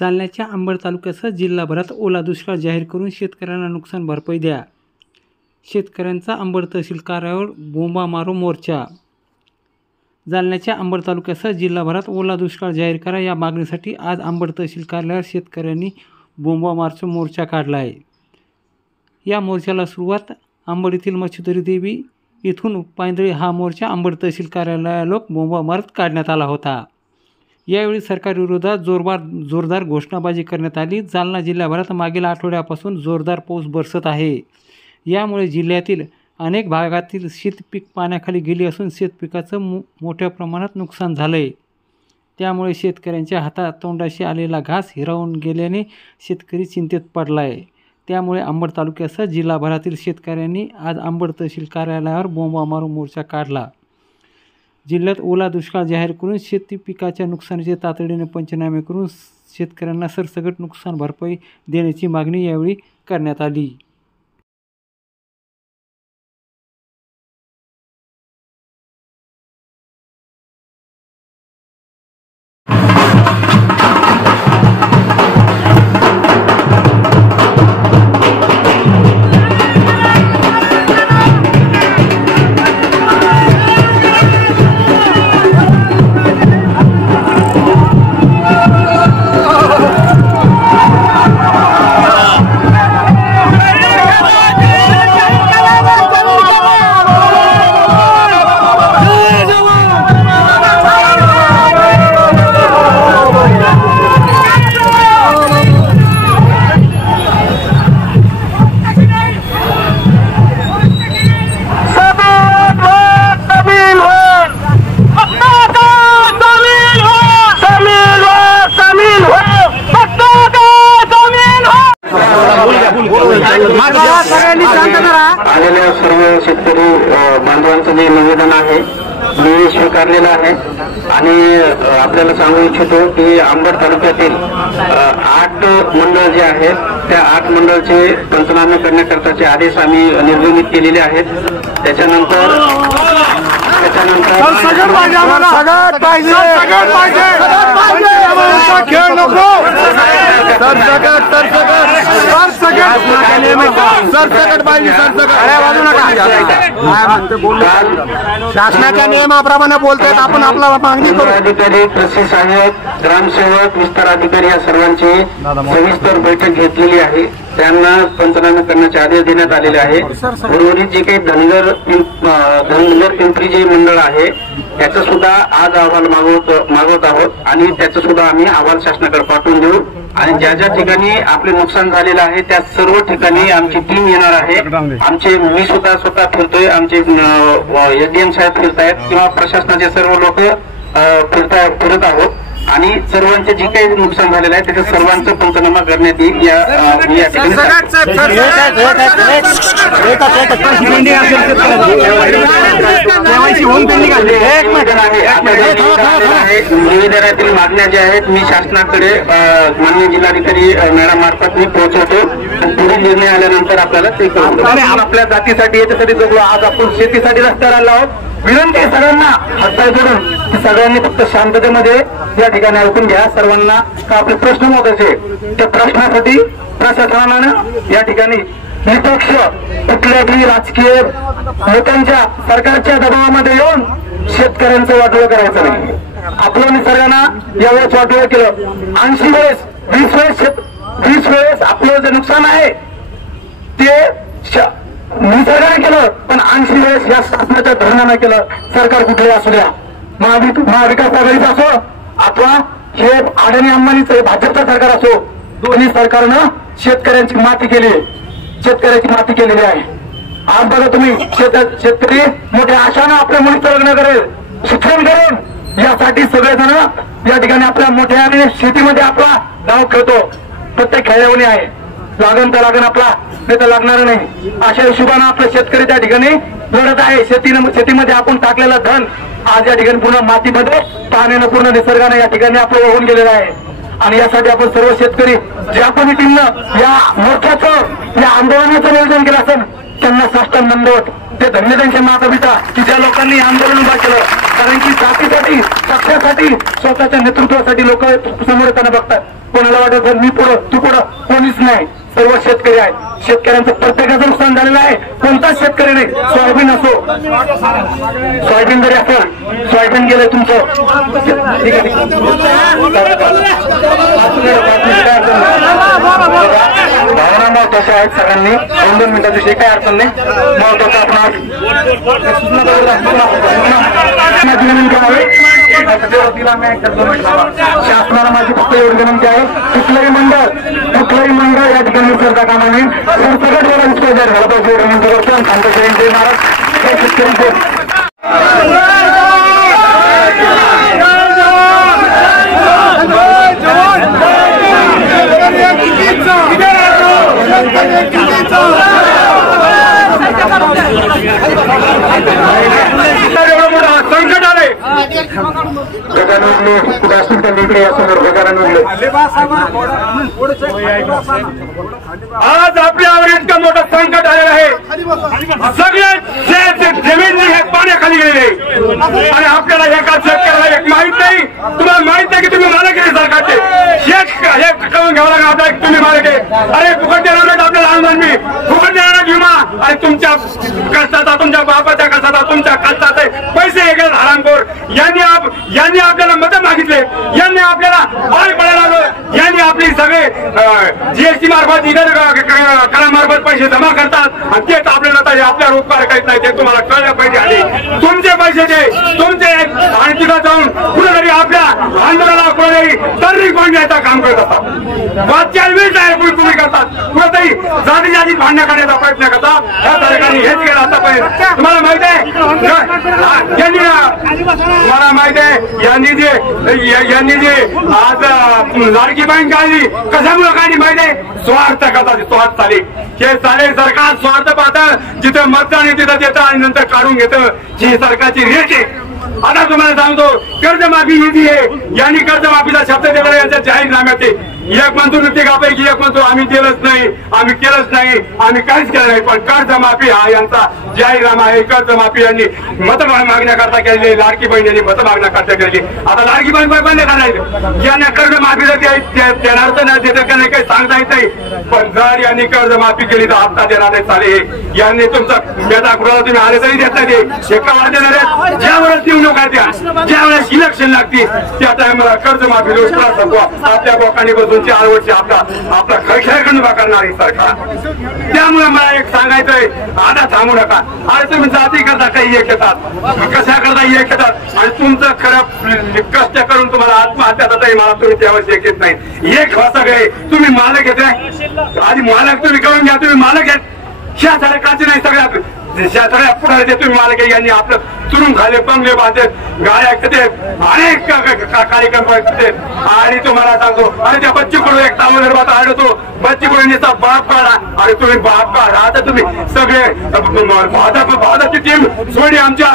जालन्याच्या अंबड तालुक्यासह जिल्हाभरात ओला दुष्काळ जाहीर करून शेतकऱ्यांना नुकसान भरपाई द्या. शेतकऱ्यांचा अंबड तहसील कार्यालयावर बोंबामारू मोर्चा. जालन्याच्या अंबड तालुक्यासह जिल्हाभरात ओला दुष्काळ जाहीर करा या मागणीसाठी आज अंबड तहसील कार्यालयावर शेतकऱ्यांनी बोंबामारूचा मोर्चा काढला आहे. या मोर्चाला सुरुवात अंबड येथील मच्छिंद्री देवी येथून पायंदळी हा मोर्चा अंबड तहसील कार्यालयाला बोंबा मारत काढण्यात आला होता. यावेळी सरकारविरोधात जोरदार घोषणाबाजी करण्यात आली. जालना जिल्ह्याभरात मागील आठवड्यापासून जोरदार पाऊस बरसत आहे. यामुळे जिल्ह्यातील अनेक भागातील शेतपीक पाण्याखाली गेली असून शेतपिकाचं मोठ्या प्रमाणात नुकसान झालं आहे. त्यामुळे शेतकऱ्यांच्या हातातोंडाशी आलेला घास हिरावून गेल्याने शेतकरी चिंतेत पडला आहे. त्यामुळे अंबड तालुक्यासह जिल्हाभरातील शेतकऱ्यांनी आज अंबड तहसील कार्यालयावर बोंबामारू मोर्चा काढला. जिल्ह्यात ओला दुष्काळ जाहीर करून शेती पिकाच्या नुकसानीचे तातडीने पंचनामे करून शेतकऱ्यांना सरसकट नुकसान भरपाई देण्याची मागणी यावेळी करण्यात आली. आलेल्या सर्व शेतकरी बांधवांचं जे निवेदन आहे मी स्वीकारलेलं आहे आणि आपल्याला सांगू इच्छितो की अंबड तालुक्यातील 8 मंडळ जे आहेत त्या 8 मंडळचे पंचनामे करण्याकरताचे आदेश आम्ही निर्गमित केलेले आहेत. त्याच्यानंतर शासनाच्या नियमाप्रमाणे बोलतात आपण आपला मागणी करू. अधिकारी, कृषी सहाय्यक, ग्रामसेवक, विस्तार अधिकारी या सर्वांची सविस्तर बैठक घेतलेली आहे. त्यांना पंचनामे करण्याचे आदेश देण्यात आलेले आहे. उर्वरित जे काही धनगर पिंपरी जे मंडळ आहे त्याचा सुद्धा आज अहवाल मागवत आहोत आणि त्याचा सुद्धा आम्ही अहवाल शासनाकडे पाठवून देऊ. आणि ज्या ज्या ठिकाणी आपले नुकसान झालेलं आहे त्या सर्व ठिकाणी आमची टीम येणार आहे. मी स्वतः फिरतोय, आमचे एसडीएम साहेब फिरतायत किंवा प्रशासनाचे सर्व लोक फिरत आहोत आणि सर्वांचे जे काही नुकसान झालेलं आहे त्याच्या सर्वांचं पंचनामा करण्यात येईल. या ठिकाणी निवेदनातील मागण्या ज्या आहेत मी शासनाकडे माननीय जिल्हाधिकारी मॅडम मार्फत मी पोहोचवतो. पुढील निर्णय आल्यानंतर आपल्याला ते करू. आपल्या जातीसाठी याच्यासाठी जगलो. आज आपण शेतीसाठी रस्त्यावर आलो आहोत. विनंती सगळ्यांना हातपाय जोडून सगळ्यांनी फक्त शांततेमध्ये या ठिकाणी ऐकून घ्या. सर्वांना का आपले प्रश्न महत्वाचे त्या प्रश्नासाठी प्रशासनानं या ठिकाणी निपक्ष कुठल्याही राजकीय नेत्यांच्या सरकारच्या दबावामध्ये येऊन शेतकऱ्यांचं वाटोळं करायचं नाही. आपलं निसर्गानं यावेळेस वाटोळं केलं. 80 वेळेस 20 वेळेस आपलं जे नुकसान आहे ते निसर्गाने केलं पण 80 वेळेस या शासनाच्या धोरणानं केलं. सरकार कुठले असू द्या, महाविकास आघाडीचं असो अथवा हे अडाणी अंबानीचं भाजपचं सरकार असो, दोन्ही सरकारनं शेतकऱ्यांची माती केलेली आहे. आज बघा तुम्ही शेतकरी मोठ्या आशानं आपल्या मुलीचं लग्न करेल, शिक्षण करेल यासाठी सगळेजण या ठिकाणी आपल्या मोठ्या शेतीमध्ये आपला डाव खेळतो. प्रत्येक खेळवणी आहे. लागण तर लागण आपला नाही तर लागणार नाही अशा हिशोबानं आपलं शेतकरी त्या ठिकाणी लढत आहे. शेतीमध्ये आपण टाकलेलं धन आज या ठिकाणी पूर्ण मातीमध्ये पाण्यानं पूर्ण निसर्गाने या ठिकाणी आपलं वाहून गेलेलं आहे. आणि यासाठी आपण सर्व शेतकरी ज्या कोणी टीमनं या मोर्चाचं या आंदोलनाचं नियोजन केलं असेल त्यांना साष्टांग दंडवत. ते धन्य त्यांचे माता पिता की ज्या लोकांनी आंदोलन उभा केलं. कारण की जातीसाठी पक्षासाठी स्वतःच्या नेतृत्वासाठी लोक समोर येताना बघतात. कोणाला वाटत मी पुढं तू पुढं, कोणीच नाही. सर्व शेतकरी आहेत. शेतकऱ्यांचं प्रत्येकाचं नुकसान झालेलं आहे. कोणताच शेतकरी नाही. सोयाबीन असो, सोयाबीन जरी असेल, सोयाबीन गेलंय तुमचं. ठीक आहे भावना महत्वाच्या आहेत सगळ्यांनी. 2-2 मिनिटांविषयी काही अडचण नाही. महत्वाचं आपण विनंती आहे. शासनाला माझी फक्त एवढी विनंती आहे, कुठलंही मंडळ या ठिकाणी सरकार कामा नये. सरसकट झाला पाहिजे एवढी विनंती करतो. आणि खांदा जयंती महाराज हे शेतकऱ्यांचे संकट आले. गजानन कुठे असतील त्यांनी इकडे यासमोर गजानन आज आपल्यावर इतकं मोठं संकट आलेलं आहे. सगळे जमीन हे पाण्याखाली गेलेले आणि आपल्याला एका शेतकऱ्याला एक माहित नाही. तुम्हाला माहित नाही की तुम्ही मालक आहे सरकारचे. शेत हे करून घ्यावं लागणार तुम्ही मालक आहे. अरे फुकट देणार नाही आपल्याला अनुदान, मी फुकट देणार विमा आणि तुमच्या कष्टाचा, तुमच्या बापाच्या कष्टाचा, तुमच्या कष्टाचे पैसे वेगळे हरामखोर यांनी आपल्याला मतं मागितले. यांनी आपल्याला पाय पडायला लागलं. यांनी आपली सगळे जीएसटी मार्फत इतर करामार्फत पैसे जमा करतात आणि तेच आपल्याला आपल्यावर उपकार करीत नाही. ते तुम्हाला कळलं पाहिजे. आणि तुमचे पैसे ते तुमचे आणि तिथं जाऊन कुठेतरी आपल्या आंदोलनाला कुठेतरी तरी बांधण्याचं काम करत असतात. तुम्ही करतात. कुठेतरी जाती भांडण्या करण्याचा प्रयत्न करतात. या सरकारने हेच केलं आतापर्यंत. तुम्हाला माहित आहे यांनी जे आज लाडकी बहीण काढली, कशामुळे काढली माहिती आहे? स्वार्थ करतात. स्वार्थ चाले हे सारे सरकार स्वार्थ पाहतं. जिथं मतदान तिथं देतं आणि नंतर काढून घेतं. ही सरकारची रीत आहे. आता तुम्हाला सांगतो, कर्जमाफी निधी आहे. यांनी कर्जमाफीचा शब्द दिला यांच्या जाहीरनाम्यात. एक म्हणतो नुकतेकापैकी एक म्हणतो आम्ही दिलंच नाही, आम्ही केलंच नाही, आम्ही काहीच केलं नाही. पण कर्जमाफी हा यांचा जाहीरनामा आहे. कर्जमाफी यांनी मत मागण्याकरता केलेली, लाडकी बहीण यांनी मत मागण्याकरता केलेली. आता लाडकी बहीण बंद करायचं. यांना कर्जमाफीला देणार तर नाही, देतं का नाही काही सांगता येत नाही. पण जर यांनी कर्जमाफी केली तर हप्ता देणार नाही चाले. यांनी तुमचा मेधा गृहाला तुम्ही आले तरी देत नाही. ते एका वेळा देणार आहेत. ज्यावेळेस निवडणूक आहे ज्या वेळेस इलेक्शन लागते त्या टायमाला कर्जमाफी आपल्या लोकांनी बसून 4 वर्ष आपला खळखळ उभा करणार आहे सरकार. त्यामुळे मला एक सांगायचंय, आता थांबू नका. अरे तुम्ही जाती करता काही एक येतात, कशा करता एक येतात आणि तुमचं खरं कष्ट करून तुम्हाला आत्महत्या तरी मला तुम्ही त्यावेळेस एक येत नाही. एक सगळे तुम्ही मालक येते आधी मालक तुम्ही करून घ्या. तुम्ही मालक आहेत ह्या सरकारचे नाही. सगळ्या पुढे तुम्ही मालक आहे. यांनी आपलं चुरून खाले, बंगले बांधले, गाड्या अनेक कार्यक्रम करते. आणि तुम्हाला सांगतो, अरे त्या बच्चीकडून एक तावदरबात आढळतो. बच्चीकडूनचा बाप काढा. अरे तुम्ही बाप काढा. आता तुम्ही सगळे भाजपची टीम सोडी आमच्या.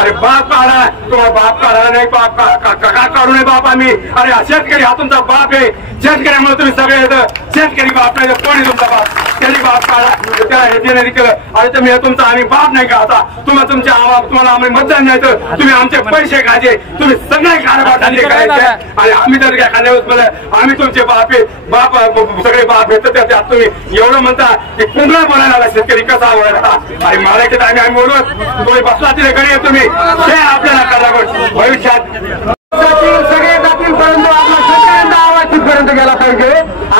अरे बाप काढा. तुम्हाला बाप काढा नाही, बाप का काढू नये बाप आम्ही. अरे शेतकरी हा तुमचा बाप आहे. शेतकऱ्यामुळे तुम्ही सगळे शेतकरी बाप नाही, कोणी तुमचा बाप. त्यांनी बाप काढा. त्याला हे देण्यात केलं. अरे तुम्ही तुमचा आम्ही बाप नाही का? आता तुम्हाला आम्ही मतदान द्यायचं, तुम्ही आमचे पैसे खायचे, तुम्ही सगळे कारभार धंदे करायचे आणि आम्ही तर काय खाल्ल्यावर आम्ही तुमचे बाप आहे. बाप सगळे बाप येतं. त्यात तुम्ही एवढं म्हणता की कुंभला बोलायला शेतकरी कसा आवडता. आणि मला की आम्ही बोलू तुम्ही बसला तिथे घरी तुम्ही हे आपल्याला करावं भविष्यात. सगळे जातील परंतु आपला शेतकऱ्यांचा आवाज तिथपर्यंत गेला पाहिजे.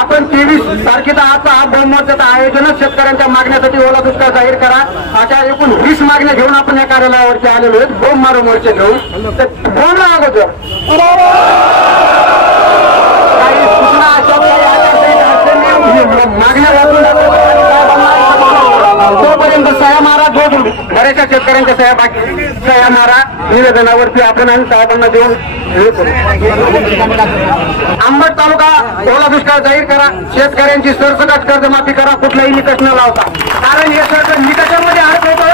आपण 23 तारखेचा आजचा हा बहुमताचं आयोजन शेतकऱ्यांच्या मागण्यासाठी ओला दुष्काळ जाहीर करा अशा एकूण 20 मागण्या घेऊन आपण या कार्यालयावरती आलेलो आहेत. बोंब मारो मोर्चे घेऊन तर बोलला अगोदर काही सूचना अशा मागण्या वाचून तोपर्यंत सह्या मारा. बऱ्याचशा शेतकऱ्यांच्या सह्या मारा निवेदनावरती आपण आणि साहेबांना देऊन आंबट तालुका ओला दुष्काळ जाहीर करा. शेतकऱ्यांची सरसकट कर्जमाफी करा. कुठलाही निकष न लावता. कारण हे सगळं निकषामध्ये अडकवतो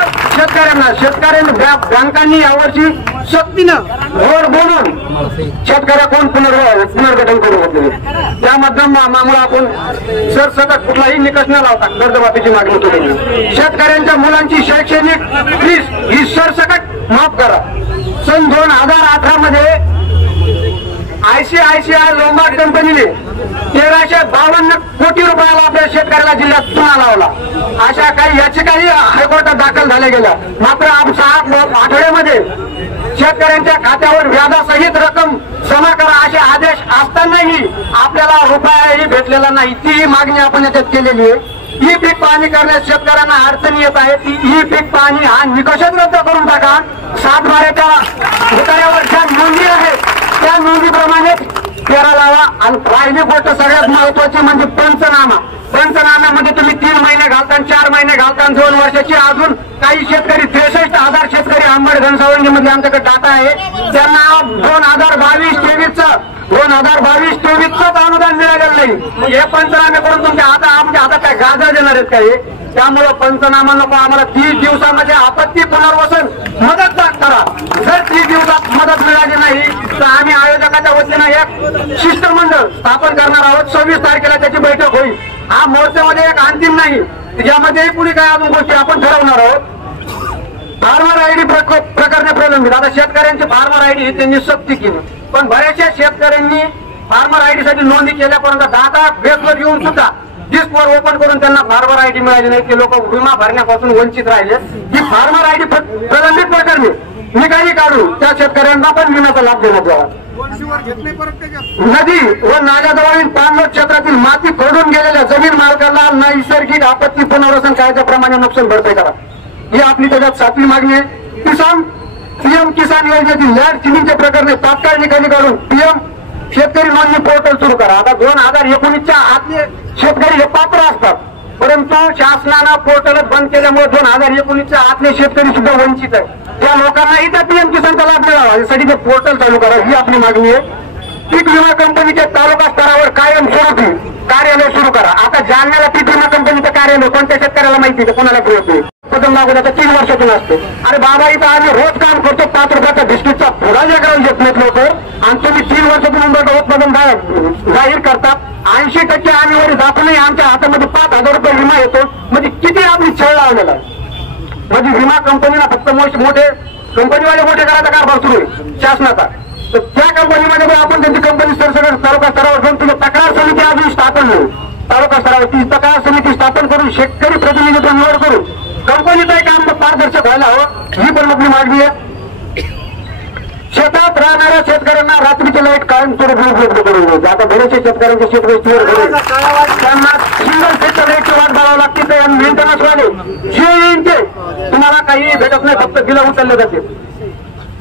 शेतकऱ्यांनी बँकांनी यावर्षी सक्तीनं घोड बोलून शेतकऱ्या कोण पुनर्गठन करू घेतले. माध्यमामुळे आपण सरसकट कुठलाही निकष न लावता कर्जमाफीची मागणी केली. शेतकऱ्यांच्या मुलांची शैक्षणिक फीस ही सरसकट माफ करा. सन 2018 मध्ये ICICI लोंबार्ड कंपनीने 1352 कोटी रुपयाला आपल्या शेतकऱ्याला जिल्ह्यात चुना लावला. अशा काही याचिकाही हायकोर्टात दाखल झाल्या गेल्या. मात्र 6 आठवड्यामध्ये शेतकऱ्यांच्या खात्यावर व्याजासहित रक्कम जमा करा असे आदेश असतानाही आपल्याला रुपयाही भेटलेला नाही. ती मागणी आपण याच्यात केलेली आहे. ई पीक पाहणी करण्यास शेतकऱ्यांना अडचणी येत आहे. ती ई पीक पाहणी हा निकषच रद्द करून टाका. 7/12च्या उतार्यावर ज्या नोंदी आहेत त्या नोंदीप्रमाणे फेरा लावा. आणि राहिली गोष्ट सगळ्यात महत्वाची म्हणजे पंचनामा. पंचनाम्यामध्ये तुम्ही 3 महिने घालता, 4 महिने घालता, 2 वर्षाची. अजून काही शेतकरी 63,000 शेतकरी आंबड घनसावंगी मध्ये आमच्याकडे डाटा आहे. त्यांना 2022-23च अनुदान मिळालेलं नाही. हे पंचनामे करून तुमच्या हातात काय गाजर देणार आहेत काही. त्यामुळे पंचनामा नको आम्हाला. 30 दिवसामध्ये आपत्ती पुनर्वसन मदत करा. जर 30 दिवसात मदत मिळाली नाही तर आम्ही आयोजकाच्या वतीनं एक शिष्टमंडळ स्थापन करणार आहोत. 26 तारखेला त्याची बैठक होईल. हा मोर्चामध्ये एक अंतिम नाही, ज्यामध्ये पुढे काय अजून गोष्टी आपण ठरवणार आहोत. फार्मर आयडी प्रकरणे प्रलंबित. आता शेतकऱ्यांची फार्मर आयडी त्यांनी सक्ती केली, पण बऱ्याचशा शेतकऱ्यांनी फार्मर आयडी साठी नोंदी केल्यापर्यंत दादा बेसवर येऊन सुद्धा डिस्कवर ओपन करून त्यांना फार्मर आयडी मिळाली नाही. ते लोक विमा भरण्यापासून वंचित राहिले. ही फार्मर आयडी प्रलंबित प्रकरणे निकाली काढून त्या शेतकऱ्यांना पण विम्याचा लाभ देण्यात यावा. नदी व नाल्याजवळील पाणलोट क्षेत्रातील माती खोडून गेलेल्या जमीन मालकाला नैसर्गिक आपत्ती पुनर्वसन कायद्याप्रमाणे नुकसान भरपाई करा. ही आपली त्याच्यात 7वी मागणी आहे. पीएम किसान योजनेतील लँड सिलिंगचे प्रकरणे तात्काळ निकाली काढून पीएम शेतकरी नोंदणी पोर्टल सुरू करा. आता 2019च्या आतले शेतकरी हे पात्र असतात, परंतु शासनानं पोर्टलच बंद केल्यामुळे 2019च्या आतले शेतकरी सुद्धा वंचित आहे. त्या लोकांनाही त्या पीएम किसानचा लाभ मिळावा यासाठी ते पोर्टल चालू करा. ही आपली मागणी आहे. पीक विमा कंपनीच्या तालुका स्तरावर कायमस्वरूपी कार्यालय सुरू करा. आता जालन्याला पीक विमा कंपनीचं कार्यालय कोणत्या शेतकऱ्याला माहिती आहे? कोणाला कळत नाही. पदम लागू त्याचा 3 वर्षातून असतो. अरे बाबा इथं आम्ही रोज काम करतो. 5 रुपयाचा बिस्किटचा पुरा लेकरांना घेत नाहीत लोक, आणि तुम्ही 3 वर्षातून उत्पादन जाहीर करतात. 80% आम्ही वर दाखवूनही आमच्या हातामध्ये 5,000 रुपये विमा येतो. म्हणजे किती आपली छळ लावलेला आहे. म्हणजे विमा कंपनीला फक्त मोठे कंपनीवाले मोठे करायचा कारभार सुरू आहे शासनाचा. तर त्या कंपनीमध्ये आपण त्यांची कंपनी सरसकट तालुका स्तरावर जाऊन तुझी तक्रार समिती अजून स्थापन होईल. तालुका स्तरावर ती तक्रार समिती स्थापन करून शेतकरी प्रतिनिधित्व निवड करून कंपनीचं काम पारदर्शक व्हायला हवं. ही पण आपली मागणी आहे. शेतात राहणाऱ्या शेतकऱ्यांना रात्रीची लाईट कायमस्वरूपी उपलब्ध करून द्यायची. आता बरेचसे शेतकऱ्यांचे शेतकरी त्यांना सिंगल सेटच्या लाईटची वाट बघावं लागते. ते मेंटेनन्स वाले जे येईल ते तुम्हाला काही भेटत नाही, फक्त बिलं उचलले जाते.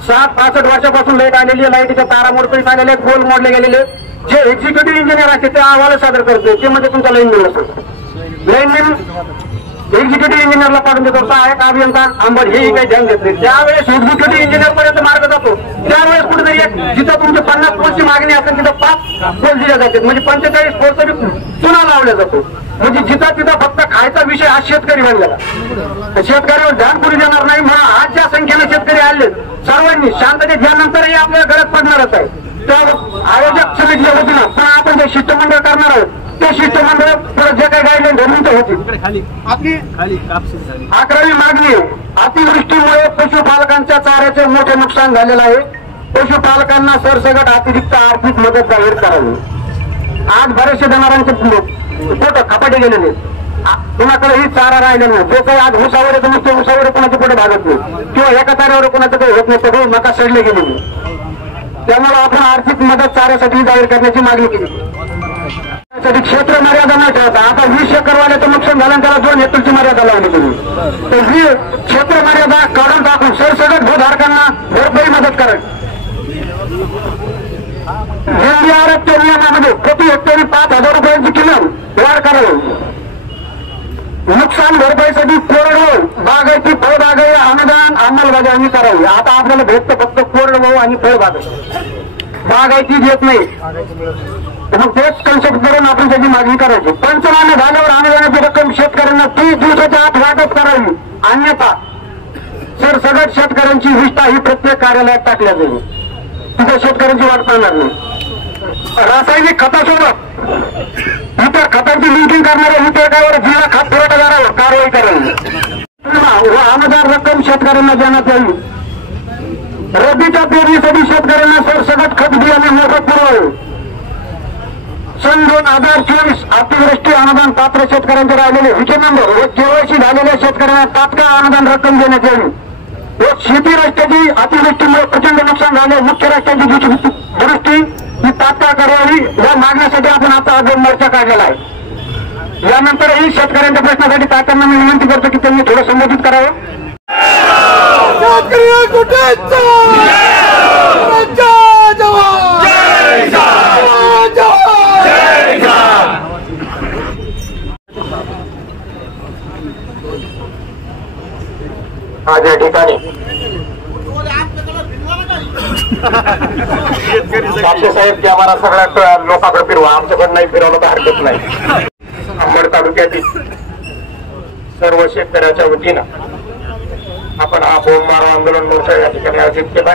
60-65 वर्षापासून लाईट आलेली आहे. लाईटीच्या तारा मोडकळीत आलेले आहेत, पोल मोडले गेलेले. जे एक्झिक्युटिव्ह इंजिनियर असते ते अहवाल सादर करते, ते म्हणजे तुमचा लाईनमॅन असतो. लाईनमॅन एक्झिक्युटिव्ह इंजिनियरला पाठवून देतो. सहाय्यक अभियंता आंबट हेही काही ध्यान देत नाही. त्यावेळेस एक्झिक्युटिव्ह इंजिनियर पर्यंत मार्ग जातो. त्यावेळेस कुठेतरी जिथं तुमची 50 पोलची मागणी असेल तिथं 5 पोल दिल्या जातात. म्हणजे 45 पोलचा चुना लावला जातो. म्हणजे जिथं तिथं फक्त खायचा विषय हा शेतकरी बनलेला. शेतकऱ्यावर ध्यान पुरी देणार नाही. म्हणून आज ज्या संख्येने शेतकरी आले सर्वांनी शांततेत यानंतरही आपल्याला गरज पडणारच आहे. त्या आयोजक समितीच्या वतीनं पण आपण जे शिष्टमंडळ करणार आहोत ते शिष्टमंडळ जे काही गाईडलाईन धरून ते होतील. आपली 11वी मागणी आहे. अतिवृष्टीमुळे पशुपालकांच्या चाऱ्याचे मोठे नुकसान झालेलं आहे. पशुपालकांना सरसकट अतिरिक्त आर्थिक मदत जाहीर करावी. आज बरेचसे जनावरांचे पोट खपाटे गेलेले, कुणाकडेही चारा राहिलेला नाही. जे काही आज ऊसावर येतं नुसते ऊसावर कोणाचे पोटे भागत नाही, किंवा एका चाऱ्यावर कोणाचं काही होत नाही. सगळे मका सडले गेलेले. त्यामुळे आपण आर्थिक मदत चाऱ्यासाठी जाहीर करण्याची मागणी केली. क्षेत्र मर्यादा न ठेवता आता 20 एकरवाल्याचं नुकसान झालं त्याला 2 हेक्टरची मर्यादा लावली तुम्ही. तर ही क्षेत्र मर्यादा काढून टाकून सरसकट भूधारकांना भरपाई मदत करावी. एनडीआरएफच्या नियमामध्ये प्रति हेक्टरी 5,000 रुपयांची किंमत वाढ करावी. नुकसान भरपाईसाठी कोरडवाहू बागायती फळबागाई अनुदान अंमलबजावणी करावी. आता आपल्याला भेटतं फक्त कोरडवाहू आणि फळबागाई, बागायती देत नाही. मग तेच कन्सेप्ट करून आपण त्याची मागणी करायची. पंचनामे झाल्यावर अनुदानाची रक्कम शेतकऱ्यांना 30 दिवसाच्या आत वाटप करावी. अन्यथा सरसकट शेतकऱ्यांची विष्ठा ही प्रत्येक कार्यालयात टाकल्या जाईल. तिथे शेतकऱ्यांची वाट पाहणार नाही. रासायनिक खतासोबत इतर खतांची लिंकिंग करणाऱ्या वितरकावर जिल्हा खत पुरवठादारावर कारवाई करेल व अनुदान रक्कम शेतकऱ्यांना देण्यात यावी. रब्बीच्या पेरणीसाठी शेतकऱ्यांना सरसकट खत बियाणे मोफत पुरवावे. सन 2024 अतिवृष्टी अनुदान पात्र शेतकऱ्यांचे राहिलेले विषय नंबर व केवायसी झालेल्या शेतकऱ्यांना तात्काळ अनुदान रक्कम देण्यात यावी व शेती रस्त्याची अतिवृष्टीमुळे प्रचंड नुकसान झाले मुख्य रस्त्याची दुरुस्ती ही तात्काळ करावी या मागण्यासाठी आपण आता आंदोलन मोर्चा काढलेला आहे. यानंतरही शेतकऱ्यांच्या प्रश्नासाठी तात्यांना मी विनंती करतो की त्यांनी थोडं संबोधित करावं. आज या ठिकाणी साहेब की आम्हाला सगळ्या लोकांकडे फिरवा, आमच्याकडे नाही फिरवलं तर हरकत नाही. अंबड तालुक्यातील सर्व शेतकऱ्याच्या वतीनं आपण हा बोंबमारो आंदोलन मोर्चा या ठिकाणी आयोजित केला.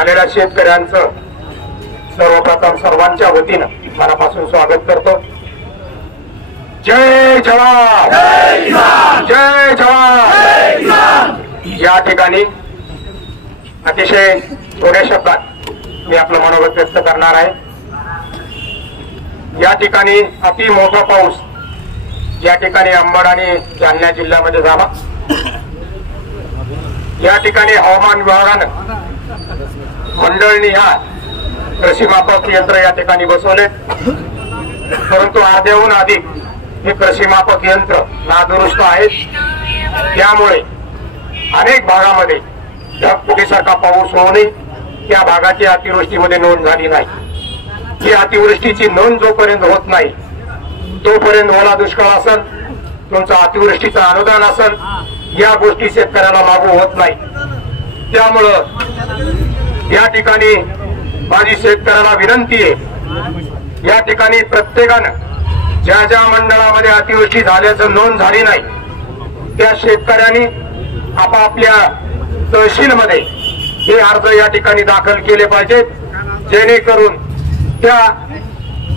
आलेल्या शेतकऱ्यांचं सर्वप्रथम सर्वांच्या वतीनं मनापासून स्वागत करतो. जय जवान, जय जवान. या ठिकाणी अतिशय थोड्या शब्दात मी आपलं मनोगत व्यक्त करणार आहे. या ठिकाणी अति मोठा पाऊस या ठिकाणी अंबड आणि जालना जिल्ह्यामध्ये झाला. या ठिकाणी हवामान विभागानं मंडळनी ह्या कृषी मापक यंत्र या ठिकाणी बसवले, परंतु अर्ध्याहून अधिक हे कृषी मापक यंत्र नादुरुस्त आहेत. त्यामुळे अनेक भागामध्ये ढगफुटीसारखा पाऊस होऊनही त्या भागाची अतिवृष्टीमध्ये नोंद झाली नाही. ही अतिवृष्टीची नोंद जोपर्यंत होत नाही तोपर्यंत ओला दुष्काळ असेल, तुमचं अतिवृष्टीचं अनुदान असेल, या गोष्टी शेतकऱ्याला लागू होत नाही. त्यामुळं या ठिकाणी माझी शेतकऱ्याला विनंती आहे, या ठिकाणी प्रत्येकानं ज्या ज्या मंडळामध्ये अतिवृष्टी झाल्याचं नोंद झाली नाही त्या शेतकऱ्यांनी आपापल्या तहसीलमध्ये हे अर्ज या ठिकाणी दाखल केले पाहिजेत, जेणेकरून त्या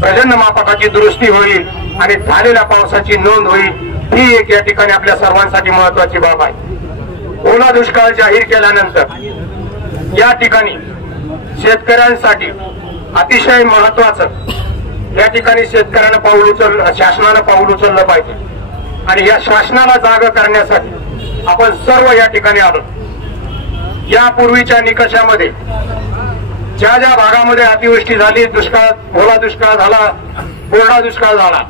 प्रजन्य मापकाची दुरुस्ती होईल आणि झालेल्या पावसाची नोंद होईल. ही एक या ठिकाणी आपल्या सर्वांसाठी महत्वाची बाब आहे. ओला दुष्काळ जाहीर केल्यानंतर या ठिकाणी शेतकऱ्यांसाठी अतिशय महत्वाचं या ठिकाणी शेतकऱ्यानं पाऊल उचललं, शासनानं पाऊल उचललं पाहिजे. आणि या शासनाला जागा करण्यासाठी आपण सर्व या ठिकाणी आलो. यापूर्वीच्या निकषामध्ये ज्या ज्या भागामध्ये अतिवृष्टी झाली, दुष्काळ ओला दुष्काळ झाला, कोरडा दुष्काळ झाला,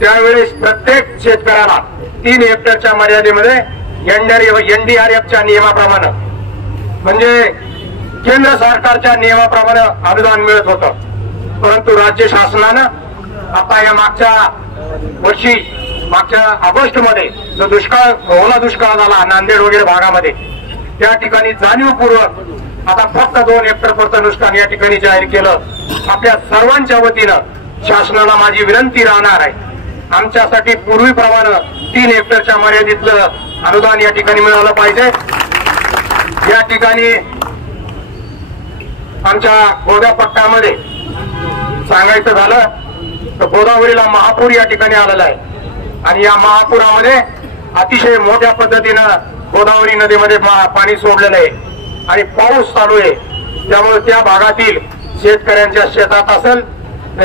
त्यावेळेस प्रत्येक शेतकऱ्याला 3 हेक्टरच्या मर्यादेमध्ये NDRFच्या नियमाप्रमाणे म्हणजे केंद्र सरकारच्या नियमाप्रमाणे अनुदान मिळत होतं. परंतु राज्य शासनानं आता या मागच्या वर्षी मागच्या ऑगस्टमध्ये जो दुष्काळ ओला दुष्काळ झाला नांदेड वगैरे भागामध्ये, त्या ठिकाणी जाणीवपूर्वक आता फक्त 2 हेक्टरपर्यंत नुकसान या ठिकाणी जाहीर केलं. आपल्या सर्वांच्या वतीनं शासनाला माझी विनंती राहणार आहे, आमच्यासाठी पूर्वीप्रमाणे 3 हेक्टरच्या मर्यादेतलं अनुदान या ठिकाणी मिळालं पाहिजे. या ठिकाणी आमच्या गोदा पट्ट्यामध्ये सांगायचं झालं तर गोदावरीला महापूर या ठिकाणी आलेला आहे आणि या महापुरामध्ये अतिशय मोठ्या पद्धतीनं गोदावरी नदीमध्ये पाणी सोडलेलं आहे आणि पाऊस चालू आहे. त्यामुळे त्या भागातील शेतकऱ्यांच्या शेतात असेल,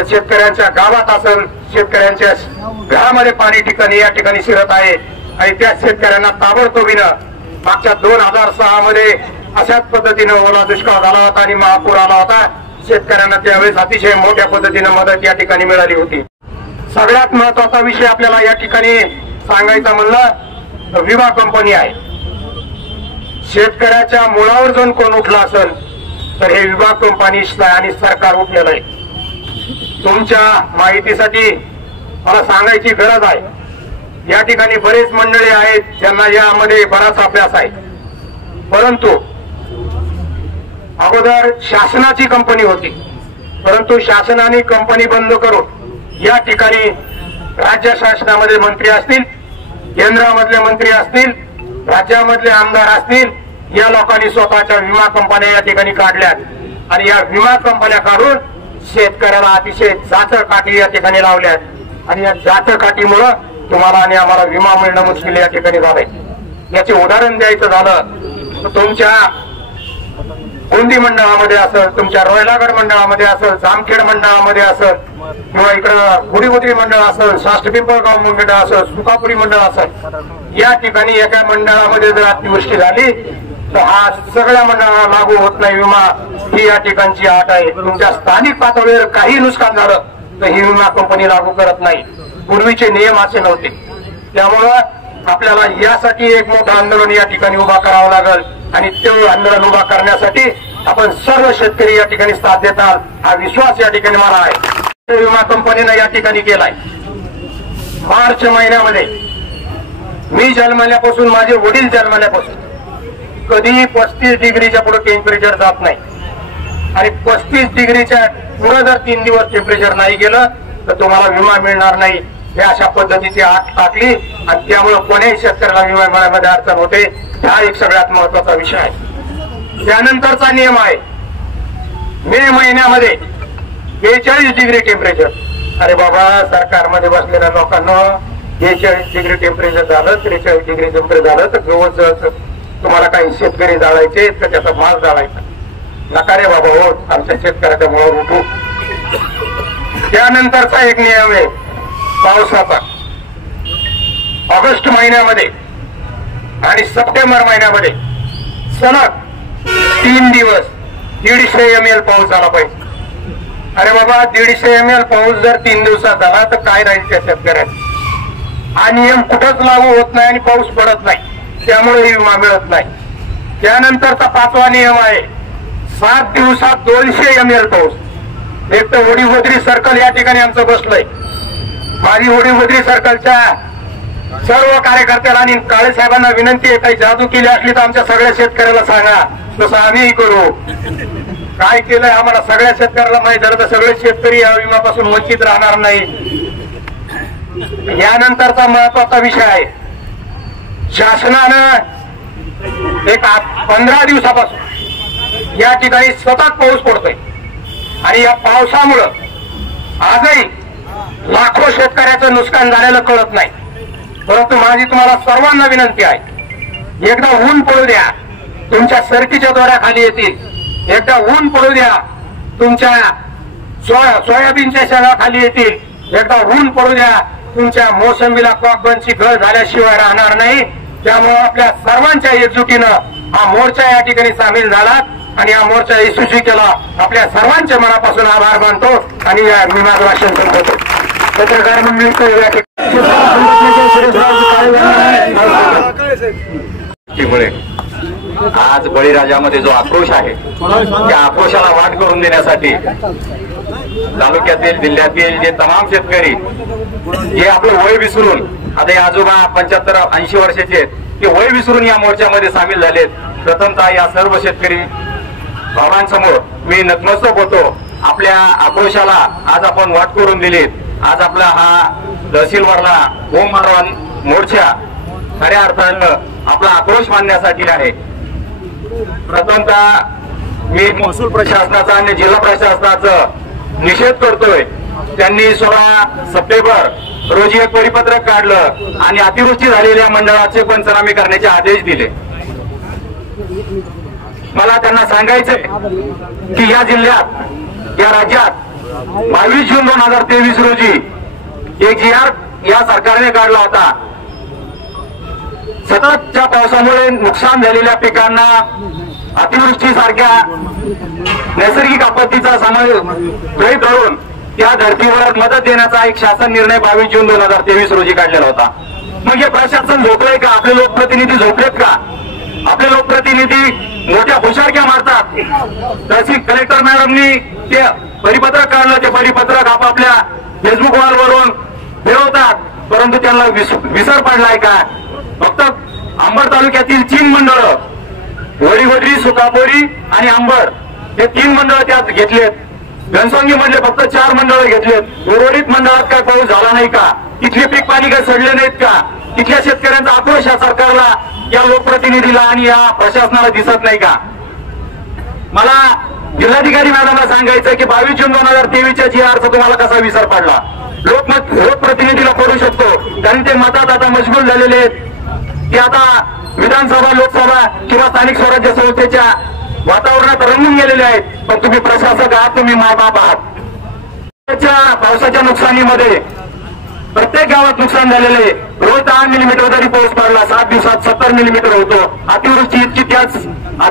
शेतकऱ्यांच्या गावात असेल, शेतकऱ्यांच्या घरामध्ये पाणी ठिकाणी या ठिकाणी शिरत आहे आणि त्या शेतकऱ्यांना ताबडतोबीनं मागच्या 2006 मध्ये अशाच पद्धतीनं ओला दुष्काळ झाला होता आणि महापूर आला होता. शेतकऱ्यांना त्यावेळेस अतिशय मोठ्या पद्धतीनं मदत या ठिकाणी मिळाली होती. सगळ्यात महत्वाचा विषय आपल्याला या ठिकाणी सांगायचा म्हणलं विमा कंपनी आहे. शेतकऱ्याच्या मुळावर जर कोण उठला असेल तर हे विमा कंपनी आणि सरकार उठलेलं आहे. तुमच्या माहितीसाठी मला सांगायची गरज आहे, या ठिकाणी बरेच मंडळी आहेत ज्यांना यामध्ये बराच अभ्यास आहे. परंतु अगोदर शासनाची कंपनी होती, परंतु शासनाने कंपनी बंद करून या ठिकाणी राज्य शासनामध्ये मंत्री असतील, केंद्रामधले मंत्री असतील, राज्यामधले आमदार असतील, या लोकांनी स्वतःच्या विमा कंपन्या या ठिकाणी काढल्या आणि या विमा कंपन्या काढून शेतकऱ्याला अतिशय जाचकाठी या ठिकाणी लावल्यात आणि या जाचकाठीमुळं तुम्हाला आणि आम्हाला विमा मिळणं मुश्किल या ठिकाणी झालंय. याचे उदाहरण द्यायचं झालं तर तुमच्या गोंदी मंडळामध्ये असेल, तुमच्या रोयलागड मंडळामध्ये असेल, जामखेड मंडळामध्ये असेल, किंवा इकडं गुढीगोत्री मंडळ असेल, शास्त्रपिंपळगाव मंडळ असेल, सुकापुरी मंडळ असेल, या ठिकाणी एका मंडळामध्ये जर अतिवृष्टी झाली तर हा सगळ्या मंडळाला लागू होत नाही विमा. ही या ठिकाणची अट आहे. तुमच्या स्थानिक पातळीवर काही नुकसान झालं तर ही विमा कंपनी लागू करत नाही. पूर्वीचे नियम असे नव्हते. त्यामुळं आपल्याला यासाठी एक मोठं आंदोलन या ठिकाणी उभा करावं लागेल आणि ते आंदोलन उभा करण्यासाठी आपण सर्व शेतकरी या ठिकाणी साथ देताल हा विश्वास या ठिकाणी मला आहे. विमा कंपनीनं या ठिकाणी केलाय. मार्च महिन्यामध्ये मी जन्मल्यापासून, माझे वडील जन्मल्यापासून कधीही 35 डिग्रीच्या पुढे टेम्परेचर जात नाही आणि 35 डिग्रीच्या पुढे जर 3 दिवस टेम्परेचर नाही गेलं तर तुम्हाला विमा मिळणार नाही. हे अशा पद्धतीची आठ टाकली आणि त्यामुळे कोण्याही शेतकऱ्याला विमा मिळण्यामध्ये अडचण होते. हा एक सगळ्यात महत्वाचा विषय आहे. त्यानंतरचा नियम आहे मे महिन्यामध्ये 42 डिग्री टेम्परेचर. अरे बाबा, सरकारमध्ये बसलेल्या लोकांना 42 डिग्री टेम्परेचर झालं, 43 डिग्री टेम्परेचर झालं तर गवत जळतं. तुम्हाला काही शेतकरी जाळायचे तर त्याचा माल जाळायचा नका रे बाबा. हो, आमच्या शेतकऱ्याच्या मुळावर उठू. त्यानंतरचा एक नियम आहे पावसाचा. ऑगस्ट महिन्यामध्ये आणि सप्टेंबर महिन्यामध्ये सलग 3 दिवस 150 ml पाऊस झाला पाहिजे. अरे बाबा, 150 ml पाऊस जर 3 दिवसात झाला तर काय राहील त्या शेतकऱ्याला. हा नियम कुठंच लागू होत नाही आणि पाऊस पडत नाही, त्यामुळे ही विमा मिळत नाही. त्यानंतरचा 5वा नियम आहे 7 दिवसात 200 ml पाऊस. एक तर वडीगोत्री सर्कल या ठिकाणी आमचं बसलंय. माझी वडीगोत्री सर्कलच्या सर्व कार्यकर्त्याला आणि काळे साहेबांना विनंती आहे, काही जादू केली असली तर आमच्या सगळ्या शेतकऱ्याला सांगा, तसं आम्हीही करू. काय केलंय आम्हाला सगळ्या शेतकऱ्याला माहिती झालं तर सगळे शेतकरी या विम्यापासून वंचित राहणार नाही. यानंतरचा महत्वाचा विषय आहे, शासनानं एक 15 दिवसापासून या ठिकाणी सतत पाऊस पडतोय आणि या पावसामुळं आजही लाखो शेतकऱ्याचं नुकसान झालेलं कळत नाही. परंतु माझी तुम्हाला सर्वांना विनंती आहे, एकदा ऊन पडू द्या, तुमच्या सरकीच्या दोऱ्याखाली येतील. एकदा ऊन पडू द्या, तुमच्या सोयाबीनच्या शेंगाखाली येतील. एकदा ऊन पडू द्या, तुमच्या मोसंबीला कॉकबनची गळ झाल्याशिवाय राहणार नाही. त्यामुळे आपल्या सर्वांच्या एकजुटीनं हा मोर्चा या ठिकाणी सामील झाला आणि हा मोर्चा यशस्वी केला. आपल्या सर्वांच्या मनापासून आभार मानतो आणि या विमाचं भाषण करतो. पत्रकार मंडळी आज बळीराजामध्ये जो आक्रोश आहे त्या आक्रोशाला वाट करून देण्यासाठी तालुक्यातील, जिल्ह्यातील जे तमाम शेतकरी जे आपलं वय विसरून, आता हे आजोबा 75-80 वर्षाचे आहेत, ते वय विसरून या मोर्चामध्ये सामील झालेत. प्रथमतः या सर्व शेतकरी भावांसमोर मी नतमस्तक होतो. आपल्या आक्रोशाला आज आपण वाट करून दिलीत. आज आपला हा तहसीलवारला बोंबामारो मोर्चा खऱ्या अर्थानं आपला आक्रोश मांडण्यासाठी आहे. प्रथमतः मी महसूल प्रशासनाचा आणि जिल्हा प्रशासनाचा निषेध करतोय. त्यांनी 16 सप्टेंबर रोजी एक परिपत्रक काढलं आणि अतिवृष्टी झालेल्या मंडळाचे पंचनामे करण्याचे आदेश दिले. मला त्यांना सांगायचंय की या जिल्ह्यात, या राज्यात 22 जून 2023 रोजी एक GR या सरकारने काढला होता. सततच्या पावसामुळे नुकसान झालेल्या पिकांना अतिवृष्टी सारख्या नैसर्गिक आपत्तीचा समावेश करून त्या धर्तीवर मदत देण्याचा एक शासन निर्णय 22 जून 2023 रोजी काढलेला होता. मग हे प्रशासन झोपलंय का? आपले लोकप्रतिनिधी झोपलेत का? आपले लोकप्रतिनिधी मोठ्या हुशारक्या मारतात. तहसील कलेक्टर मॅडमनी ते परिपत्रक काढलं, ते परिपत्रक आपापल्या फेसबुक वॉलवरून फिरवतात, परंतु त्यांना विसर पडलाय का? फक्त अंबड तालुक्यातील 3 मंडळ, वडीगोत्री, सुकापोरी आणि अंबड, हे 3 मंडळ त्यात घेतलेत. घनसंगी मधले फक्त 4 मंडळ घेतलेत. उर्वरित मंडळात काय पाऊस झाला नाही का? तिथले पीक पाणी काय सडले नाहीत का? तिथल्या शेतकऱ्यांचा आक्रोश या सरकारला, या लोकप्रतिनिधीला आणि या प्रशासनाला दिसत नाही का? मला जिल्हाधिकारी मॅडमला सांगायचं की 22 जून 2023च्या GR तुम्हाला कसा विसर पडला. लोकप्रतिनिधीला करू शकतो, कारण ते मतात आता मशगूल झालेले आहेत. ते आता विधानसभा, लोकसभा किंवा स्थानिक स्वराज्य संस्थेच्या वातावरणात रंगून गेलेले आहेत. पण तुम्ही प्रशासक आहात, तुम्ही मायबाप आहात. पावसाच्या नुकसानीमध्ये प्रत्येक गावात नुकसान झालेले. रोज 10 मिलीमीटर तरी पाऊस पडला, 7 दिवसात 70 मिलीमीटर होतो. अतिवृष्टी इतकी, त्याच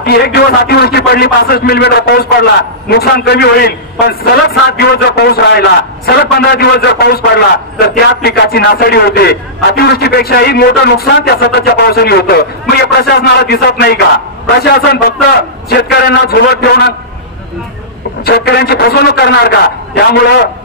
एक दिवस अतिवृष्टी पडली, 65 मिलीमीटर पाऊस पडला, नुकसान कमी होईल. पण सलग 7 दिवस जर पाऊस राहिला, सलग 15 दिवस जर पाऊस पडला तर त्या पिकाची नासाडी होते. अतिवृष्टीपेक्षाही मोठं नुकसान त्या सततच्या पावसाने होतं. मग हे प्रशासनाला दिसत नाही का? प्रशासन फक्त शेतकऱ्यांना झोलत ठेवणार, शेतकऱ्यांची फसवणूक करणार का? त्यामुळं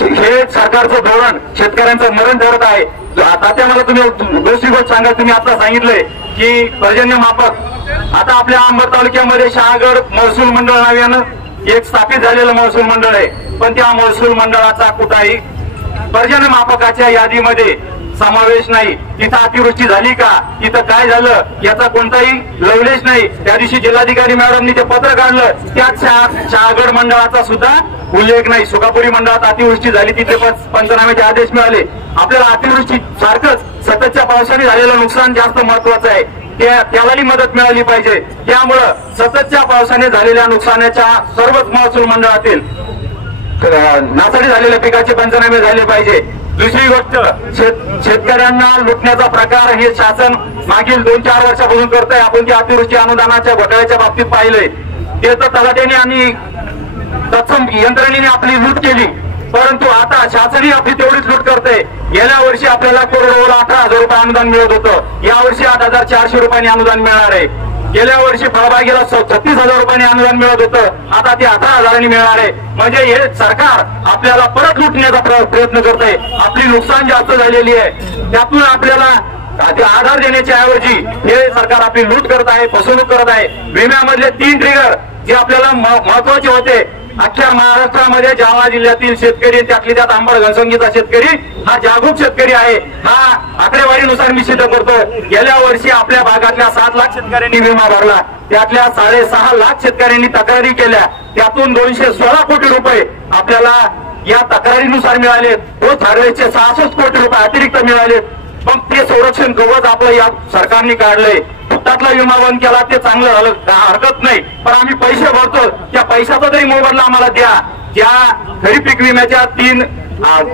हे सरकारचं धोरण शेतकऱ्यांचं मरण धरत आहे. आता मला तुम्ही दुसरी गोष्ट सांगा, तुम्ही आता सांगितलंय की पर्जन्य मापक आता आपल्या अंबड तालुक्यामध्ये शहागड महसूल मंडळ नावानं एक स्थापित झालेलं महसूल मंडळ आहे. पण त्या महसूल मंडळाचा कुठलाही पर्जन्य मापकाच्या यादीमध्ये समावेश नाही. तिथं अतिवृष्टी झाली का, तिथं काय झालं याचा कोणताही लवलेश नाही. त्या दिवशी जिल्हाधिकारी मॅडमनी ते पत्र काढलं, त्यात शहागड मंडळाचा सुद्धा उल्लेख नाही. सुकापुरी मंडळात अतिवृष्टी झाली, तिथे पंचनाम्याचे आदेश मिळाले. आपल्याला अतिवृष्टी सारखंच सततच्या पावसाने झालेलं नुकसान जास्त महत्वाचं आहे, त्यालाही मदत मिळाली पाहिजे. त्यामुळं सततच्या पावसाने झालेल्या नुकसानाच्या सर्वच महसूल मंडळातील नासाडी झालेल्या पिकाचे पंचनामे झाले पाहिजे. दुसरी गोष्ट, शेतकऱ्यांना लुटण्याचा प्रकार हे शासन मागील 2-4 वर्षापासून करत आहे. आपण त्या अतिवृष्टी अनुदानाच्या घोटाळ्याच्या बाबतीत पाहिलंय. ते तर तलाट्याने आणि तत्सम यंत्रणेने आपली लूट केली, परंतु आता शासनही आपली तेवढीच लूट करते. गेल्या वर्षी आपल्याला करोडवर 18,000 रुपये अनुदान मिळत होतं, यावर्षी 8,400 रुपयांनी अनुदान मिळणार आहे. गेल्या वर्षी फळबागेला 36,000 रुपयांनी अनुदान मिळत होतं, आता ते 18,000 मिळणार आहे. म्हणजे हे सरकार आपल्याला परत लुटण्याचा प्रयत्न करत आहे. आपली नुकसान जास्त झालेली आहे, त्यातून आपल्याला आधार देण्याच्या ऐवजी हे सरकार आपली लूट करत आहे, फसवणूक करत आहे. विम्यामधले 3 ट्रिगर जे आपल्याला महत्वाचे होते, अख्ख्या महाराष्ट्रामध्ये जालना जिल्ह्यातील शेतकरी, त्यातली त्यात अंबड घनसंगीचा शेतकरी हा जागरूक शेतकरी आहे. हा आकडेवारीनुसार मी सिद्ध करतो. गेल्या वर्षी आपल्या भागातल्या 7 लाख शेतकऱ्यांनी विमा भरला, त्यातल्या 6.5 लाख शेतकऱ्यांनी तक्रारी केल्या, त्यातून 216 कोटी रुपये आपल्याला या तक्रारीनुसार मिळाले. रोज हार्वेस्टचे 66 कोटी रुपये अतिरिक्त मिळाले. मग ते संरक्षण कवच आपलं या सरकारने काढलंय. फुटातला विमा बंद केला, ते चांगलं झालं, हरकत नाही. पण आम्ही पैसे भरतो, त्या पैशाचा तरी मोबदला आम्हाला द्या. ज्या खरीप पीक विम्याच्या 3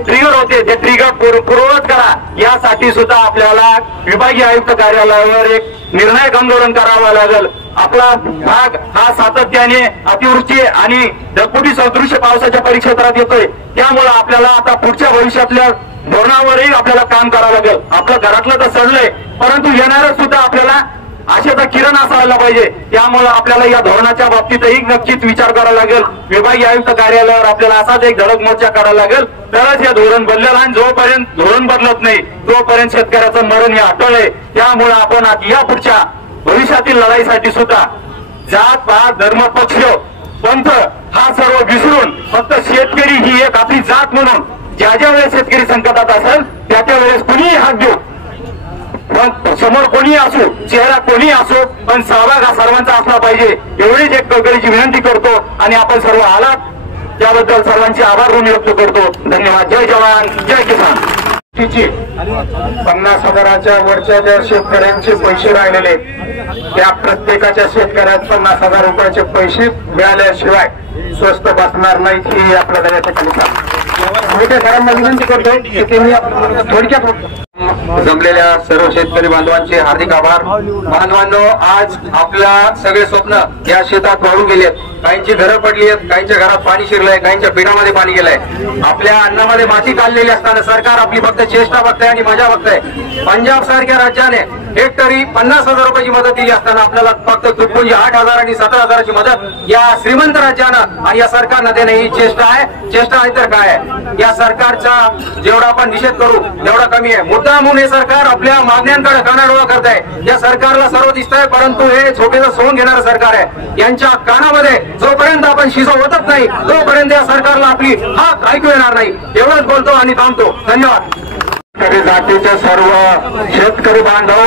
ट्रिगर होते, ते ट्रिगर पूर्ववत करा. यासाठी सुद्धा आपल्याला विभागीय आयुक्त कार्यालयावर एक निर्णायक आंदोलन करावं लागेल. आपला भाग हा सातत्याने अतिवृष्टी आणि ढगफुटी सदृश्य पावसाच्या परिक्षेत्रात येतोय. त्यामुळे आपल्याला आता पुढच्या भविष्यातल्या धोरणावरही आपल्याला काम करावं लागेल. आपलं घरातलं तर सडलंय, परंतु येणारं सुद्धा आपल्याला आशेचा किरण असायला पाहिजे. त्यामुळे आपल्याला या धोरणाच्या बाबतीतही नक्कीच विचार करावा लागेल. विभागीय आयुक्त कार्यालयावर आपल्याला असाच एक धडक मोर्चा करावा लागेल, तरच हे धोरण बदलेल. आणि जोपर्यंत धोरण बदलत नाही तोपर्यंत शेतकऱ्याचं मरण हे अटळ आहे. त्यामुळे आपण या पुढच्या भविष्यातील लढाईसाठी सुद्धा जात, पात, धर्म, पक्ष, पंथ हा सर्व विसरून फक्त शेतकरी ही एक आपली जात म्हणून ज्या ज्या वेळेस शेतकरी संकटात असेल त्या त्या वेळेस कुणीही हात देऊ, पण समोर कोणी असो, चेहरा कोणी असो, पण सहभाग हा सर्वांचा असला पाहिजे. एवढीच एक कळकळीची विनंती करतो आणि आपण सर्व आलात त्याबद्दल सर्वांचे आभार व्यक्त करतो. धन्यवाद. जय जवान, जय किसान. 50,000च्या वरच्या ज्या शेतकऱ्यांचे पैसे राहिलेले त्या प्रत्येकाच्या शेतकऱ्यात 50,000 रुपयाचे पैसे मिळाल्याशिवाय स्वस्त बसणार नाहीत. ही आपल्याला या ठिकाणी मोठ्या सरांना विनंती करतो की त्यांनी थोडक्यात जमलेल्या सर्व शेतकरी बांधवांचे हार्दिक आभार. बांधवांनो, आज आपल्या सगळे स्वप्न या शेतात वाळून गेलेत. काहींची घरं पडली आहेत, काहींच्या घरात पाणी शिरलंय, काहींच्या पिठामध्ये पाणी गेलंय. आपल्या अन्नामध्ये माती काढलेली असताना सरकार आपली फक्त चेष्टा बघताय आणि मजा बघताय. पंजाब सारख्या राज्याने हेक्टरी 50,000 रुपयाची मदत दिली असताना आपल्याला फक्त तुटपुंजी 8,000 आणि 17,000ची मदत या श्रीमंत राज्यानं आणि या सरकारनं देणे ही चेष्टा आहे. चेष्टा आहे तर काय आहे? या सरकारचा जेवढा आपण निषेध करू तेवढा कमी आहे. मुद्दा म्हणून हे सरकार आपल्या मागण्यांकडे कानाडोळा करत आहे. या सरकारला सर्व दिसत आहे, परंतु हे झोपेचं सोंग घेणारं सरकार आहे. यांच्या कानामध्ये जोपर्यंत आपण शिजव होतच नाही तोपर्यंत या सरकारला आपली हाक ऐकू येणार नाही. एवढंच बोलतो आणि थांबतो. धन्यवाद. शेतकरी जातीचे सर्व शेतकरी बांधव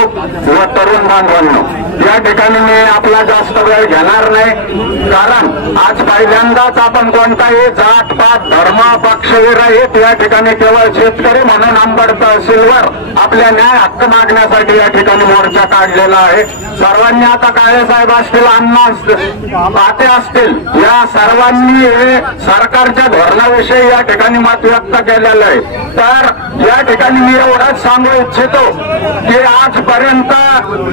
व तरुण बांधवांनो, या ठिकाणी मी आपला जास्त वेळ घेणार नाही, कारण आज पहिल्यांदाच आपण कोणताही जात पात धर्म पक्ष विरहित या ठिकाणी केवळ शेतकरी म्हणून अंबड तहसीलवर आपल्या न्याय हक्क मागण्यासाठी या ठिकाणी मोर्चा काढलेला आहे. सर्वांनी आता काळेसाहेब असतील, अण्णा पाटे असतील, या सर्वांनी हे सरकारच्या धोरणाविषयी या ठिकाणी मत व्यक्त केलेलं आहे. तर या ठिकाणी मी एवढंच सांगू इच्छितो की आजपर्यंत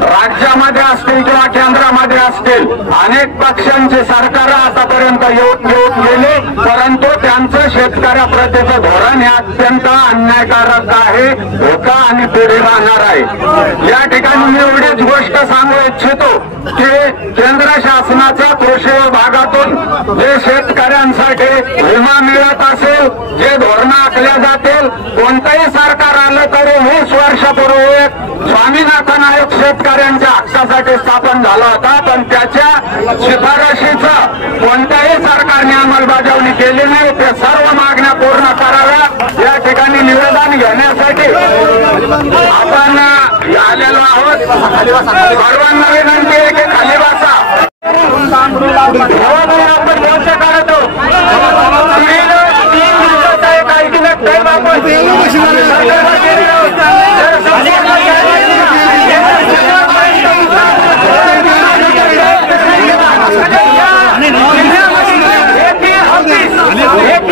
राज्यामध्ये असतील किंवा केंद्रामध्ये असतील अनेक पक्षांची सरकार आतापर्यंत येऊन गेली, परंतु त्यांचं शेतकऱ्याप्रतीचं धोरण हे अत्यंत अन्यायकारक आहे, होता आणि पुढे राहणार आहे. या ठिकाणी मी एवढीच गोष्ट सांगू इच्छितो की केंद्र शासनाच्या कृषी विभागातून जे शेतकऱ्यांसाठी विमा मिळत असेल, जे धोरणं आखल्या जातील, कोणतंही सरकार आलं तरी 20 वर्षापूर्वी स्वामीनाथन आयोग शेतकऱ्यांच्या हक्कासाठी स्थापन झाला होता, पण त्याच्या शिफारशीचं कोणत्याही सरकारने अंमलबजावणी केली नाही. ते सर्व मागण्या पूर्ण कराव्या या ठिकाणी निवेदन घेण्यासाठी आपण आलेलो आहोत. सर्वांना विनंती आहे की खाली बसा. आपण मोर्चा काढतो.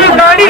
अधिकारी